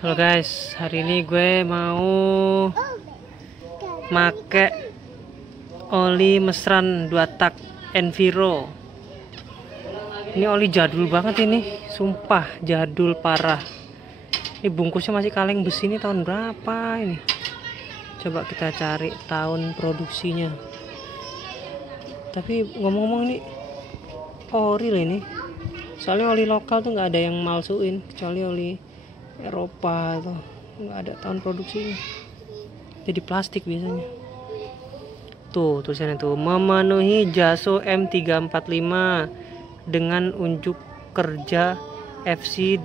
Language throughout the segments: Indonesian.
Halo guys, hari ini gue mau make oli mesran 2 tak Enviro. Ini oli jadul banget ini, sumpah jadul parah. Ini bungkusnya masih kaleng besi, ini tahun berapa ini? Coba kita cari tahun produksinya. Tapi ngomong-ngomong ini ori loh ini. Soalnya oli lokal tuh nggak ada yang malsuin, kecuali oli Eropa tuh nggak ada tahun produksinya, jadi plastik biasanya. Tuh tulisannya tuh, memenuhi JASO M345 dengan unjuk kerja FC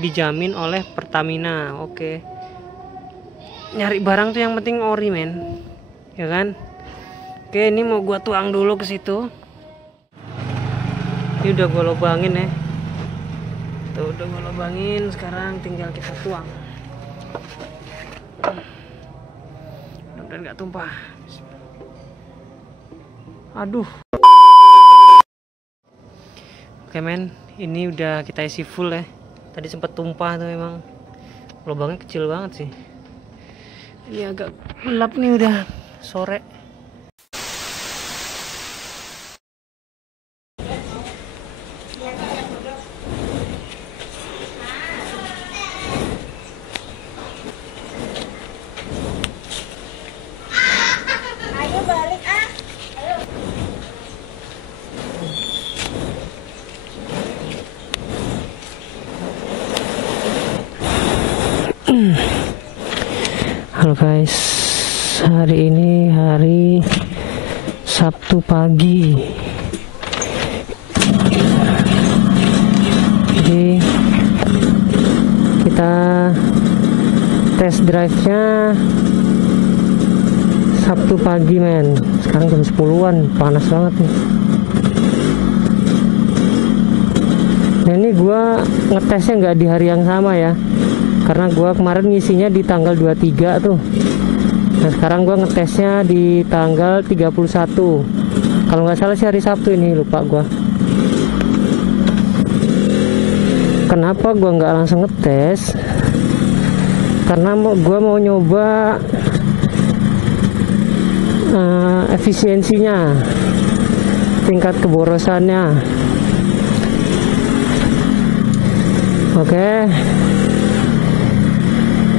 dijamin oleh Pertamina. Oke, nyari barang tuh yang penting ori men, ya kan? Oke, ini mau gua tuang dulu ke situ. Ini udah gua lubangin ya. Tuh udah gue lubangin, sekarang tinggal kita tuang. Mudah-mudahan nggak tumpah. Aduh. Oke men, ini udah kita isi full ya. Tadi sempat tumpah tuh emang. Lubangnya kecil banget sih. Ini agak gelap nih, udah sore. Halo guys, hari ini hari Sabtu pagi. Jadi kita test drive-nya Sabtu pagi men. Sekarang jam 10-an, panas banget nih. Nah ini gua ngetesnya nggak di hari yang sama ya, karena gua kemarin ngisinya di tanggal 23 tuh. Nah sekarang gua ngetesnya di tanggal 31. Kalau nggak salah sih hari Sabtu ini, lupa gua. Kenapa gua nggak langsung ngetes? Karena gua mau nyoba efisiensinya, tingkat keborosannya. Oke.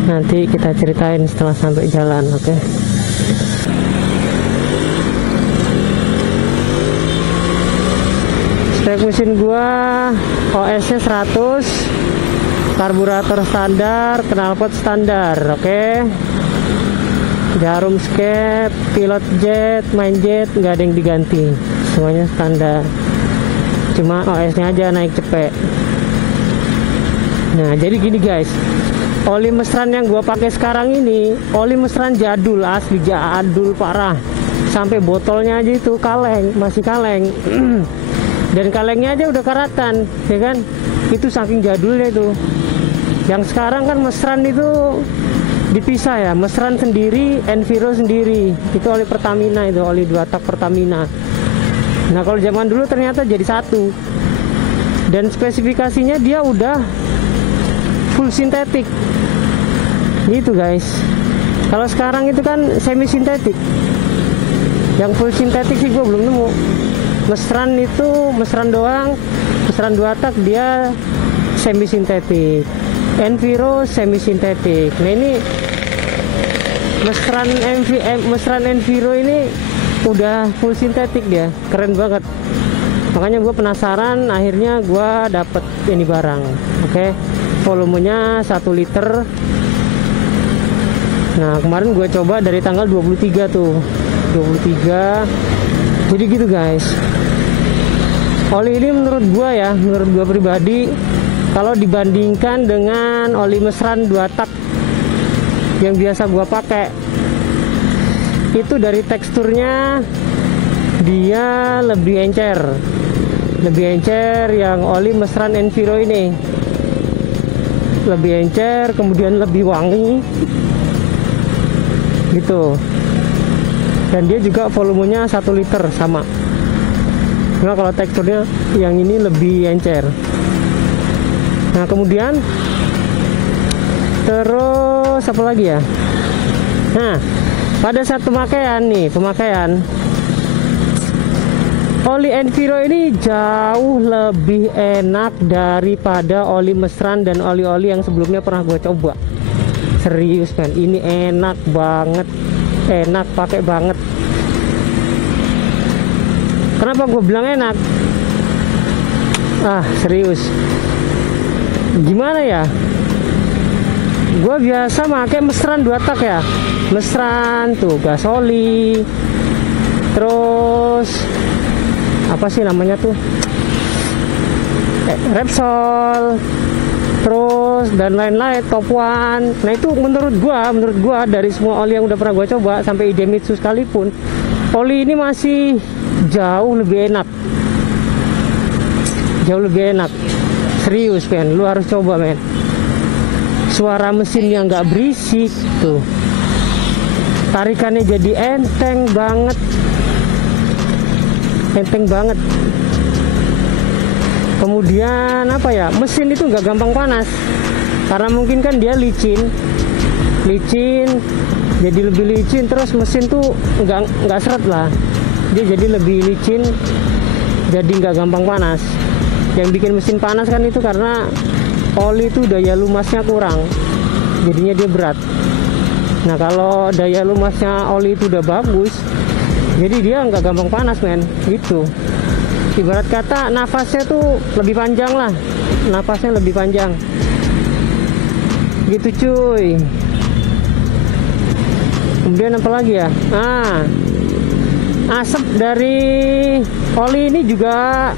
Nanti kita ceritain setelah sampai jalan, oke? Spek mesin gua OS-nya 100, karburator standar, knalpot standar, oke? Jarum skep, pilot jet, main jet nggak ada yang diganti, semuanya standar. Cuma OS-nya aja naik cepet. Nah, jadi gini guys. Oli mesran yang gua pakai sekarang ini oli mesran jadul, asli jadul parah. Sampai botolnya aja itu kaleng, masih kaleng. Dan kalengnya aja udah karatan, ya kan? Itu saking jadulnya itu. Yang sekarang kan mesran itu dipisah ya, mesran sendiri, Enviro sendiri. Itu oli Pertamina, itu oli 2 tak Pertamina. Nah, kalau zaman dulu ternyata jadi satu. Dan spesifikasinya dia udah full sintetik gitu guys. Kalau sekarang itu kan semi sintetik. Yang full sintetik sih gue belum nemu. Mesran itu mesran doang, mesran 2 tak dia semi sintetik. Enviro semi sintetik. Nah ini mesran Enviro ini udah full sintetik, dia keren banget. Makanya gue penasaran, akhirnya gue dapet ini barang. Oke. Volumenya 1 liter. Nah kemarin gue coba dari tanggal 23 tuh, 23. Jadi gitu guys. Oli ini menurut gue ya, menurut gue pribadi, kalau dibandingkan dengan oli mesran 2 tak yang biasa gue pakai, itu dari teksturnya dia lebih encer. Lebih encer yang oli mesran Enviro ini. Lebih encer, kemudian lebih wangi gitu. Dan dia juga volumenya 1 liter sama. Nah kalau teksturnya yang ini lebih encer. Nah kemudian Terus apa lagi ya? Nah, pada saat pemakaian oli Enviro ini jauh lebih enak daripada oli mesran dan oli-oli yang sebelumnya pernah gue coba. Serius kan, ini enak banget, enak pakai banget. Kenapa gue bilang enak? Serius, gimana ya, gue biasa pakai mesran 2 tak ya, mesran tuh gasoli, terus apa sih namanya tuh, Repsol, terus dan lain-lain, Top One. Nah itu menurut gua dari semua oli yang udah pernah gua coba sampai Idemitsu sekalipun, oli ini masih jauh lebih enak, serius men, lu harus coba men. Suara mesin yang nggak berisik tuh, tarikannya jadi enteng banget. Kemudian apa ya, mesin itu nggak gampang panas karena mungkin kan dia licin, jadi lebih licin. Terus mesin tuh nggak seret lah, dia jadi lebih licin, jadi nggak gampang panas. Yang bikin mesin panas kan itu karena oli itu daya lumasnya kurang, jadinya dia berat. Nah kalau daya lumasnya oli itu udah bagus, jadi dia nggak gampang panas men, gitu. Ibarat kata nafasnya tuh lebih panjang lah, nafasnya lebih panjang gitu cuy. Kemudian apa lagi ya, asap dari oli ini juga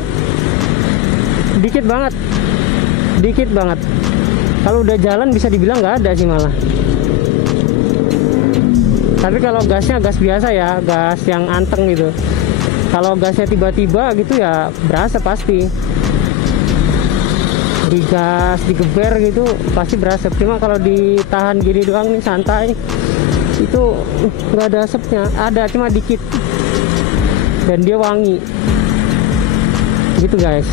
dikit banget. Kalau udah jalan bisa dibilang nggak ada sih malah. Tapi kalau gasnya gas biasa ya, gas yang anteng gitu. Kalau gasnya tiba-tiba gitu ya berasa pasti. Digas, digeber gitu pasti berasa. Cuma kalau ditahan gini doang nih santai, itu nggak ada asapnya. Ada cuma dikit. Dan dia wangi. Gitu guys.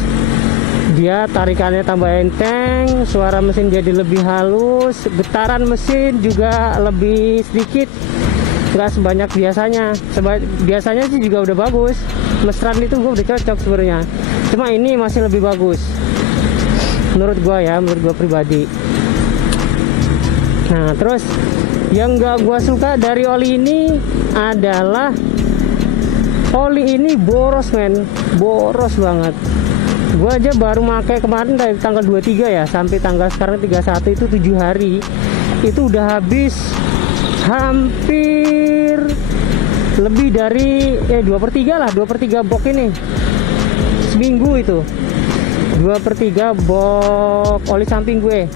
Dia tarikannya tambah enteng, suara mesin jadi lebih halus, getaran mesin juga lebih sedikit, nggak sebanyak biasanya. Biasanya sih juga udah bagus, mesran itu gue udah cocok sebenarnya, cuma ini masih lebih bagus menurut gue ya, menurut gue pribadi. Nah terus yang nggak gue suka dari oli ini adalah oli ini boros men, boros banget. Gue aja baru pakai kemarin dari tanggal 23 ya sampai tanggal sekarang 31, itu 7 hari, itu udah habis hampir lebih dari 2/3 lah, 2/3 box ini seminggu. Itu 2/3 box oli samping gue,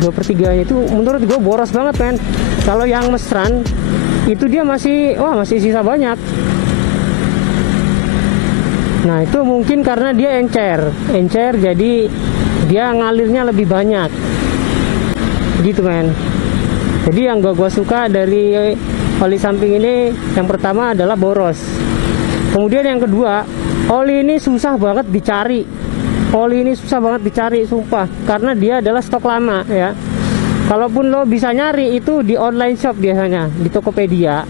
2/3 itu menurut gue boros banget men. Kalau yang mesran itu dia masih sisa banyak. Nah itu mungkin karena dia encer, jadi dia ngalirnya lebih banyak gitu men. Jadi yang gua suka dari oli samping ini, yang pertama adalah boros. Kemudian yang kedua, oli ini susah banget dicari. Sumpah, karena dia adalah stok lama ya. Kalaupun lo bisa nyari itu di online shop biasanya, di Tokopedia.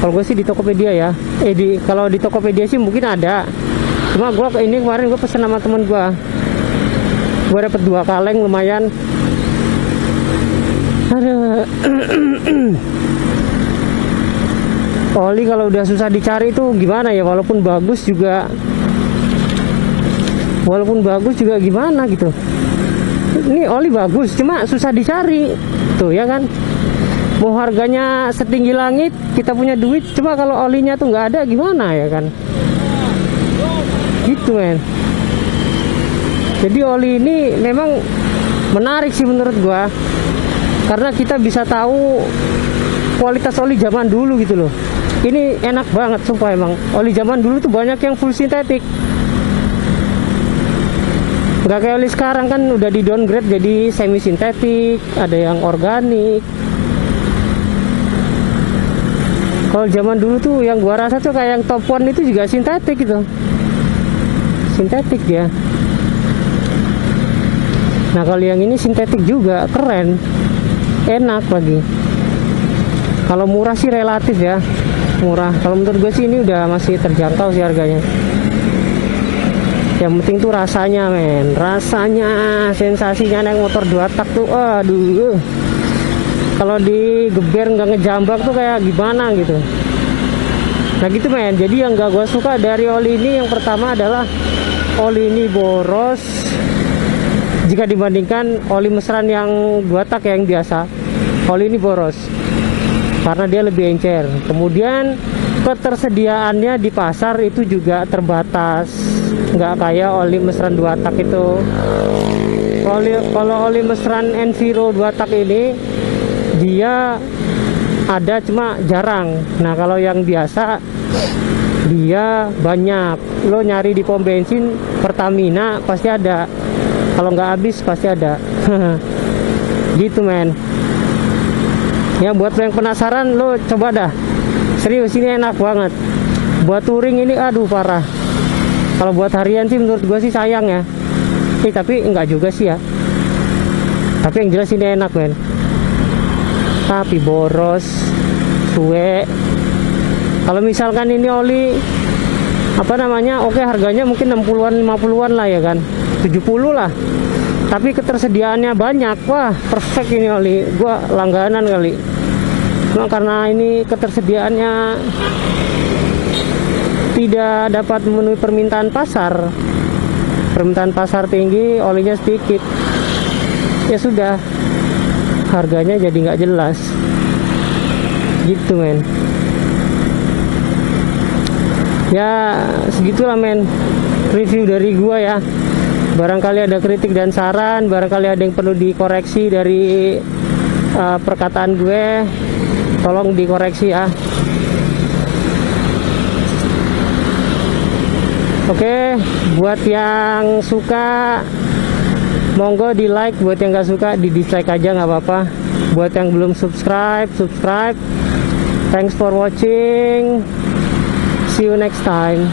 Kalau gue sih di Tokopedia ya. Kalau di Tokopedia sih mungkin ada. Cuma ini kemarin gue pesen sama temen gue. Gue dapet 2 kaleng lumayan. Aduh. Oli kalau udah susah dicari itu gimana ya? Walaupun bagus juga gimana gitu. Ini oli bagus, cuma susah dicari. Tuh ya kan? Mau harganya setinggi langit, kita punya duit, cuma kalau olinya tuh nggak ada gimana ya kan, gitu men. Jadi oli ini memang menarik sih menurut gua, karena kita bisa tahu kualitas oli zaman dulu gitu loh. Ini enak banget sumpah, emang oli zaman dulu tuh banyak yang full sintetik, nggak kayak oli sekarang kan udah di downgrade jadi semi sintetik, ada yang organik. Kalau zaman dulu tuh yang gua rasa tuh kayak yang Top One itu juga sintetik gitu. Sintetik dia. Nah kalau yang ini sintetik juga keren, enak lagi. Kalau murah sih relatif ya, murah. Kalau menurut gue sih ini udah masih terjangkau sih harganya. Yang penting tuh rasanya men, rasanya, sensasinya naik motor 2 tak tuh, aduh. Kalau digeber nggak ngejambak tuh kayak gimana gitu. Nah gitu men. Jadi yang gak gue suka dari oli ini yang pertama adalah oli ini boros jika dibandingkan oli mesran yang 2 tak yang biasa. Oli ini boros karena dia lebih encer. Kemudian ketersediaannya di pasar itu juga terbatas, nggak kayak oli mesran 2 tak itu. Kalau oli mesran Enviro 2 tak ini dia ada cuma jarang. Nah kalau yang biasa dia banyak. Lo nyari di pom bensin Pertamina pasti ada, kalau nggak habis pasti ada. Gitu men. Ya buat lo yang penasaran, lo coba dah, serius ini enak banget. Buat touring ini aduh parah. Kalau buat harian sih menurut gue sih sayang ya. Tapi enggak juga sih ya. Tapi yang jelas ini enak men. Tapi boros, suwe. Kalau misalkan ini oli apa namanya, oke harganya mungkin 60-an 50-an lah ya kan, 70 lah. Tapi ketersediaannya banyak, wah perfect ini oli. Gua langganan kali. Cuma karena ini ketersediaannya tidak dapat memenuhi permintaan pasar. Permintaan pasar tinggi, olinya sedikit. Ya sudah, harganya jadi nggak jelas. Gitu men. Ya segitulah men review dari gua ya. Barangkali ada kritik dan saran, barangkali ada yang perlu dikoreksi dari perkataan gue, tolong dikoreksi ya. Oke, buat yang suka monggo di like, buat yang nggak suka di dislike aja nggak apa-apa. Buat yang belum subscribe. Thanks for watching. See you next time.